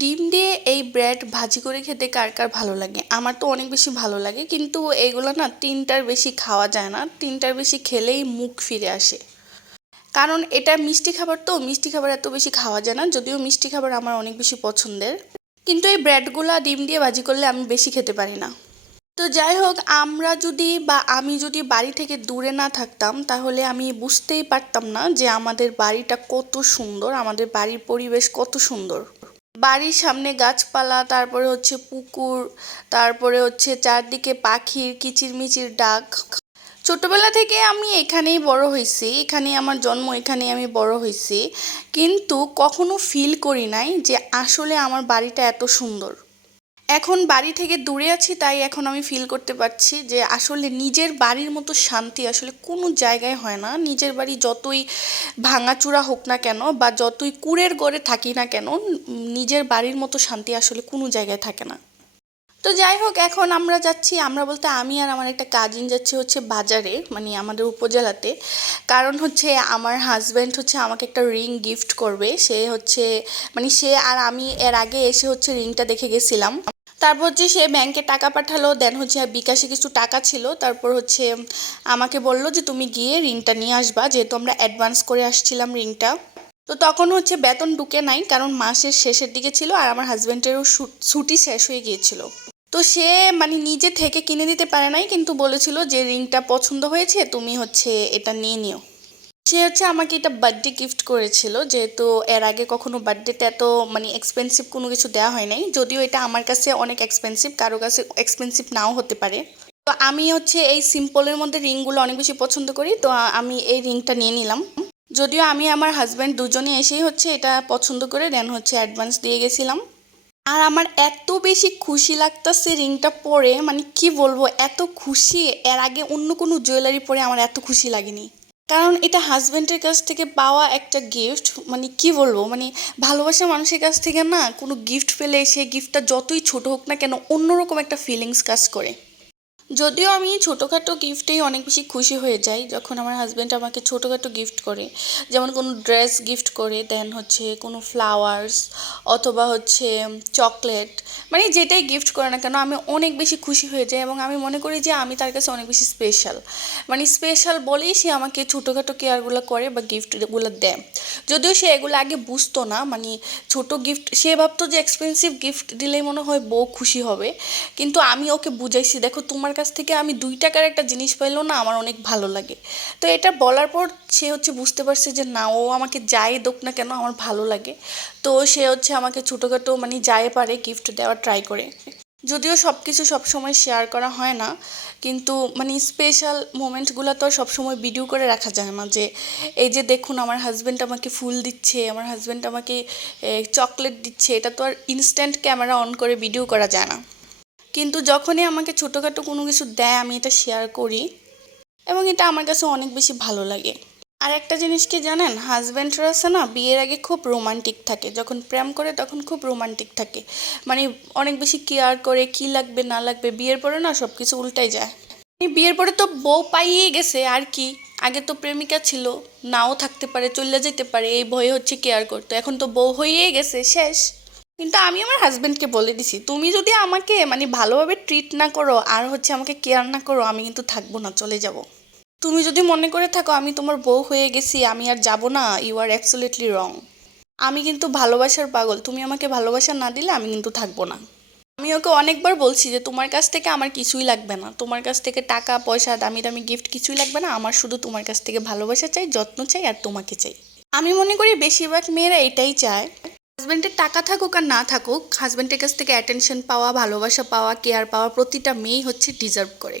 ডিম দিয়ে এই ব্রেড ভাজি করে খেতে কার কার ভালো লাগে? আমার তো অনেক বেশি ভালো লাগে, কিন্তু এগুলো না ৩টার বেশি খাওয়া যায় না। ৩টার বেশি খেলেই মুখ ফিরে আসে। কারণ এটা মিষ্টি খাবার, তো মিষ্টি খাবার এত বেশি খাওয়া যায় না, যদিও মিষ্টি খাবার আমার অনেক বেশি পছন্দের। কিন্তু এই ব্রেডগুলা ডিম দিয়ে ভাজি করলে আমি বেশি খেতে পারি না। তো যাই হোক, আমরা যদি বা আমি যদি বাড়ি থেকে দূরে না থাকতাম তাহলে আমি বুঝতেই পারতাম না যে আমাদের বাড়িটা কত সুন্দর, আমাদের বাড়ির পরিবেশ কত সুন্দর। বাড়ির সামনে গাছপালা, তারপরে হচ্ছে পুকুর, তারপরে হচ্ছে চারদিকে পাখির কিচিরমিচির ডাক। ছোটবেলা থেকে আমি এখানেই বড় হয়েছি, এখানেই আমার জন্ম, এখানেই আমি বড় হয়েছি। কিন্তু কখনো ফিল করি নাই যে আসলে আমার বাড়িটা এত সুন্দর। এখন বাড়ি থেকে দূরে আছি, তাই এখন আমি ফিল করতে পারছি যে আসলে নিজের বাড়ির মতো শান্তি আসলে কোনো জায়গায় হয় না। নিজের বাড়ি যতই ভাঙাচোরা হোক না কেন বা যতই কুঁড়ের ঘরে থাকি না কেন, নিজের বাড়ির মতো শান্তি আসলে কোনো জায়গায় থাকে না। তো যাই হোক, এখন আমরা যাচ্ছি, আমরা বলতে আমি আর আমার একটা কাজিন যাচ্ছি হচ্ছে বাজারে, মানে আমাদের উপজেলাতে। কারণ হচ্ছে আমার হাজব্যান্ড হচ্ছে আমাকে একটা রিং গিফট করবে। সে হচ্ছে মানে সে আর আমি এর আগে এসে হচ্ছে রিংটা দেখে গেছিলাম। তারপর হচ্ছে সে ব্যাংকে টাকা পাঠালো, দেন হচ্ছে বিকাশে কিছু টাকা ছিল, তারপর হচ্ছে আমাকে বলল যে তুমি গিয়ে রিংটা নিয়ে আসবা, যেহেতু আমরা অ্যাডভান্স করে আসছিলাম রিংটা। তো তখন হচ্ছে বেতন ঢুকে নাই, কারণ মাসের শেষের দিকে ছিল আর আমার হাজব্যান্ডেরও ছুটি শেষ হয়ে গিয়েছিল। তো সে মানে নিজে থেকে কিনে দিতে পারে নাই, কিন্তু বলেছিল যে রিংটা পছন্দ হয়েছে, তুমি হচ্ছে এটা নিয়ে নিও। সে হচ্ছে আমাকে এটা বার্থডে গিফট করেছিল, যেহেতু এর আগে কখনো বার্থডেতে এত মানে এক্সপেন্সিভ কোনো কিছু দেওয়া হয় নাই, যদিও এটা আমার কাছে অনেক এক্সপেন্সিভ, কারো কাছে এক্সপেন্সিভ নাও হতে পারে। তো আমি হচ্ছে এই সিম্পলের মধ্যে রিংগুলো অনেক বেশি পছন্দ করি, তো আমি এই রিংটা নিয়ে নিলাম। যদিও আমি আমার হাজব্যান্ড দুজনে এসেই হচ্ছে এটা পছন্দ করে দেন হচ্ছে অ্যাডভান্স দিয়ে গেছিলাম। আর আমার এত বেশি খুশি লাগতাছে রিংটা পরে, মানে কি বলবো, এত খুশি। এর আগে অন্য কোনো জুয়েলারি পরে আমার এত খুশি লাগেনি। কারণ এটা হাজব্যান্ডের কাছ থেকে পাওয়া একটা গিফট, মানে কি বলবো, মানে ভালোবাসা মানুষের কাছ থেকে না কোনো গিফট পেলে সেই গিফটটা যতই ছোট হোক না কেন অন্যরকম একটা ফিলিংস কাজ করে। যদিও আমি ছোটোখাটো গিফটেই অনেক বেশি খুশি হয়ে যাই, যখন আমার হাজব্যান্ড আমাকে ছোটোখাটো গিফট করে, যেমন কোনো ড্রেস গিফট করে, দেন হচ্ছে কোনো ফ্লাওয়ার্স অথবা হচ্ছে চকলেট, মানে যেটাই গিফট করে না কেন আমি অনেক বেশি খুশি হয়ে যাই এবং আমি মনে করি যে আমি তার কাছে অনেক বেশি স্পেশাল। মানে স্পেশাল বলেই সে আমাকে ছোটোখাটো কেয়ারগুলো করে বা গিফটগুলো দেয়। যদিও সে এগুলো আগে বুঝতো না, মানে ছোট গিফট সে ভাবতো যে এক্সপেন্সিভ গিফট দিলেই মনে হয় বউ খুশি হবে। কিন্তু আমি ওকে বুঝাইছি, দেখো তোমার কাছ থেকে আমি 2 টাকার একটা জিনিস পাইলো না, আমার অনেক ভালো লাগে। তো এটা বলার পর সে হচ্ছে বুঝতে পারছে যে না, ও আমাকে যাই দোক না কেন আমার ভালো লাগে। তো সে হচ্ছে আমাকে ছোটোখাটো মানে যাই পারে গিফট দেওয়ার ট্রাই করে। যদিও সব কিছু সবসময় শেয়ার করা হয় না, কিন্তু মানে স্পেশাল মোমেন্টগুলো তো আর সবসময় ভিডিও করে রাখা যায় না। যে এই যে দেখুন আমার হাজব্যান্ড আমাকে ফুল দিচ্ছে, আমার হাজব্যান্ড আমাকে চকলেট দিচ্ছে, এটা তো আর ইনস্ট্যান্ট ক্যামেরা অন করে ভিডিও করা যায় না। কিন্তু যখনই আমাকে ছোটোখাটো কোনো কিছু দেয় আমি এটা শেয়ার করি এবং এটা আমার কাছে অনেক বেশি ভালো লাগে। আর একটা জিনিস কি জানেন, হাজব্যান্ডরা আছে না বিয়ের আগে খুব রোমান্টিক থাকে, যখন প্রেম করে তখন খুব রোমান্টিক থাকে, মানে অনেক বেশি কেয়ার করে কি লাগবে না লাগবে। বিয়ের পরে না সব কিছু উল্টাই যায়। বিয়ের পরে তো বউ পাইয়ে গেছে আর কি, আগে তো প্রেমিকা ছিল, নাও থাকতে পারে চলে যেতে পারে, এই ভয়ে হচ্ছে কেয়ার করতো, এখন তো বউ হয়েই গেছে শেষ। কিন্তু আমি আমার হাজব্যান্ডকে বলে দিছি, তুমি যদি আমাকে মানে ভালোভাবে ট্রিট না করো আর হচ্ছে আমাকে কেয়ার না করো, আমি কিন্তু থাকবো না, চলে যাব। তুমি যদি মনে করে থাকো আমি তোমার বউ হয়ে গেছি আমি আর যাব না, ইউ আর অ্যাবসলিউটলি রং। আমি কিন্তু ভালোবাসার পাগল, তুমি আমাকে ভালোবাসা না দিলে আমি কিন্তু থাকবো না। আমি ওকে অনেকবার বলছি যে তোমার কাছ থেকে আমার কিছুই লাগবে না, তোমার কাছ থেকে টাকা পয়সা দামি দামি গিফট কিছুই লাগবে না, আমার শুধু তোমার কাছ থেকে ভালোবাসা চাই, যত্ন চাই আর তোমাকে চাই। আমি মনে করি বেশিরভাগ মেয়েরা এটাই চায়। হাজব্যান্ডের টাকা থাকুক আর না থাকুক, হাজব্যান্ডের কাছ থেকে অ্যাটেনশন পাওয়া, ভালোবাসা পাওয়া, কেয়ার পাওয়া প্রতিটা মেয়েই হচ্ছে ডিজার্ভ করে।